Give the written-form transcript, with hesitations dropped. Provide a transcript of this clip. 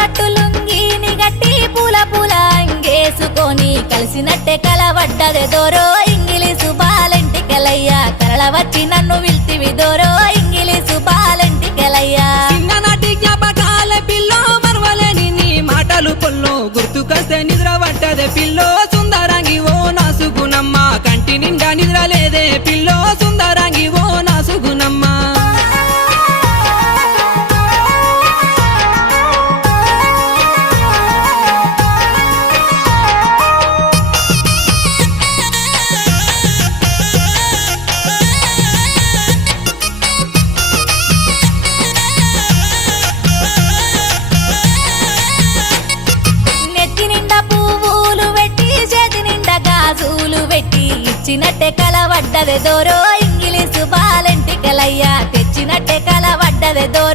కట్టు లుంగీని గట్టి పూల పూల అంగేసుకొని కలిసినట్టే కలవడ్డదే దోరో ఇంగిలీసు బాలెంటికెలయ్యా కరళ వచ్చి నన్ను విల్తివి దోరో ఇంగిలీసు బాలెంటికెలయ్యా చిన్ననాటి జ్ఞాపకాల పిల్లో మరవలేని నీ మాటలు పొల్లో గుర్తుకొస్తే నిద్ర పట్టదే పిల్లో సుందరంగి ఓ నాసుగునమ్మ కంటి నిండా నిద్ర లేదే పిల్లో సుందరంగి ఓ నాసుగునమ్మ నెత్తి నిండా పువ్వులు పెట్టి చేతి నిండా గాజులు పెట్టి ఇచ్చినట్టే కలవడ్డదే దోరో ఇంగిలీసు బాలెంటికెలయ్యా తెచ్చినట్టే కలవడ్డదే దోరో